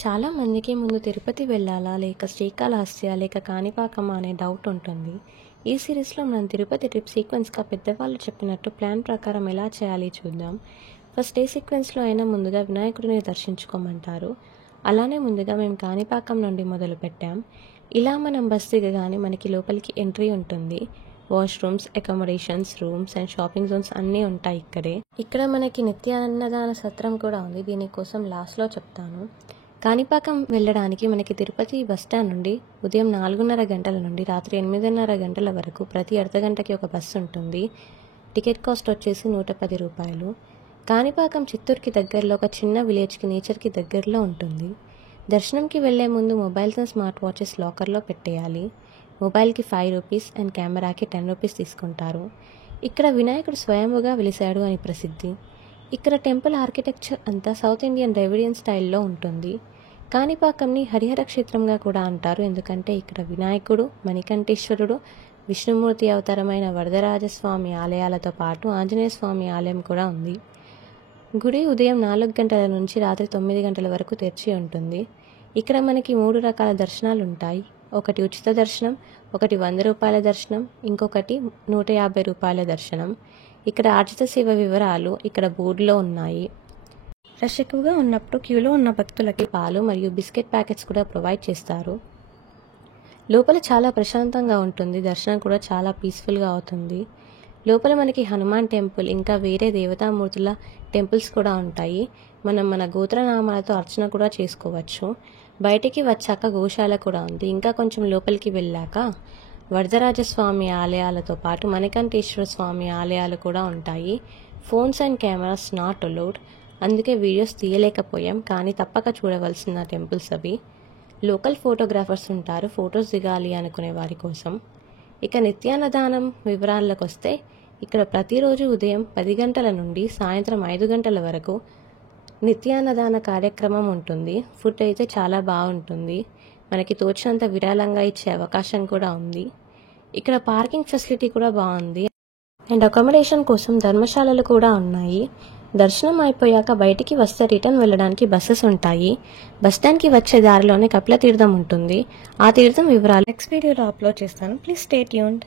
చాలా మందికి ముందు తిరుపతి వెళ్ళాలా లేక శ్రీకాళహస్తి లేక కాణిపాకమా అనే డౌట్ ఉంటుంది. ఈ సిరీస్లో మనం తిరుపతి ట్రిప్ సీక్వెన్స్గా పెద్దవాళ్ళు చెప్పినట్టు ప్లాన్ ప్రకారం ఎలా చేయాలి చూద్దాం. ఫస్ట్ ఏ సీక్వెన్స్లో అయినా ముందుగా వినాయకుడిని దర్శించుకోమంటారు. అలానే ముందుగా మేము కాణిపాకం నుండి మొదలు పెట్టాం. ఇలా మనం బస్ దిగగానే మనకి లోపలికి ఎంట్రీ ఉంటుంది. Washrooms, accommodations, rooms and shopping zones అన్నీ ఉంటాయి ఇక్కడే. ఇక్కడ మనకి నిత్య అన్నదాన సత్రం కూడా ఉంది. దీనికోసం లాస్ట్లో చెప్తాను. కాణిపాకం వెళ్ళడానికి మనకి తిరుపతి బస్టాండ్ నుండి ఉదయం 4:30 గంటల నుండి రాత్రి 8:30 గంటల వరకు ప్రతి అర్ధగంటకి ఒక బస్సు ఉంటుంది. టికెట్ కాస్ట్ వచ్చేసి 110 రూపాయలు. కాణిపాకం చిత్తూరుకి దగ్గరలో ఒక చిన్న విలేజ్కి నేచర్కి దగ్గరలో ఉంటుంది. దర్శనంకి వెళ్లే ముందు మొబైల్స్ అండ్ స్మార్ట్ వాచెస్ లాకర్లో పెట్టేయాలి. మొబైల్కి 5 రూపీస్ అండ్ కెమెరాకి 10 రూపీస్ తీసుకుంటారు. ఇక్కడ వినాయకుడు స్వయంగా వెలిశాడు అని ప్రసిద్ధి. ఇక్కడ టెంపుల్ ఆర్కిటెక్చర్ అంతా సౌత్ ఇండియన్ ద్రవిడియన్ స్టైల్లో ఉంటుంది. కాణిపాకంని హరిహర క్షేత్రంగా కూడా అంటారు. ఎందుకంటే ఇక్కడ వినాయకుడు, మణికంఠేశ్వరుడు, విష్ణుమూర్తి అవతారమైన వరదరాజస్వామి ఆలయాలతో పాటు ఆంజనేయ స్వామి ఆలయం కూడా ఉంది. గుడి ఉదయం 4 గంటల నుంచి రాత్రి 9 గంటల వరకు తెరిచి ఉంటుంది. ఇక్కడ మనకి 3 రకాల దర్శనాలు ఉంటాయి. ఒకటి ఉచిత దర్శనం, ఒకటి 100 రూపాయల దర్శనం, ఇంకొకటి 150 రూపాయల దర్శనం. ఇక్కడ ఆర్జిత సేవ వివరాలు ఇక్కడ బోర్డులో ఉన్నాయి. రష్ ఎక్కువగా ఉన్నప్పుడు క్యూలో ఉన్న భక్తులకి పాలు మరియు బిస్కెట్ ప్యాకెట్స్ కూడా ప్రొవైడ్ చేస్తారు. లోపల చాలా ప్రశాంతంగా ఉంటుంది. దర్శనం కూడా చాలా పీస్ఫుల్గా అవుతుంది. లోపల మనకి హనుమాన్ టెంపుల్ ఇంకా వేరే దేవతామూర్తుల టెంపుల్స్ కూడా ఉంటాయి. మనం మన గోత్రనామాలతో అర్చన కూడా చేసుకోవచ్చు. బయటికి వచ్చాక గోశాల కూడా ఉంది. ఇంకా కొంచెం లోపలికి వెళ్ళాక వరదరాజస్వామి ఆలయాలతో పాటు మణికంఠేశ్వర స్వామి ఆలయాలు కూడా ఉంటాయి. Phones and cameras not allowed, అందుకే వీడియోస్ తీయలేకపోయాం, కానీ తప్పక చూడవలసిన టెంపుల్స్ అవి. లోకల్ ఫోటోగ్రాఫర్స్ ఉంటారు ఫొటోస్ దిగాలి అనుకునే వారి కోసం. ఇక నిత్యాన్నదానం వివరాలకు వస్తే ఇక్కడ ప్రతిరోజు ఉదయం 10 గంటల నుండి సాయంత్రం 5 గంటల వరకు నిత్యాన్నదాన కార్యక్రమం ఉంటుంది. ఫుడ్ అయితే చాలా బాగుంటుంది. మనకి తోచినంత విరాళంగా ఇచ్చే అవకాశం కూడా ఉంది. ఇక్కడ పార్కింగ్ ఫెసిలిటీ కూడా బాగుంది అండ్ అకామిడేషన్ కోసం ధర్మశాలలు కూడా ఉన్నాయి. దర్శనం అయిపోయాక బయటికి వస్తే రిటర్న్ వెళ్ళడానికి బస్సెస్ ఉంటాయి. బస్టాండ్కి వచ్చే దారిలోనే కపిల తీర్థం ఉంటుంది. ఆ తీర్థం వివరాలు నెక్స్ట్ వీడియోలో అప్లోడ్ చేస్తాను. Please stay tuned.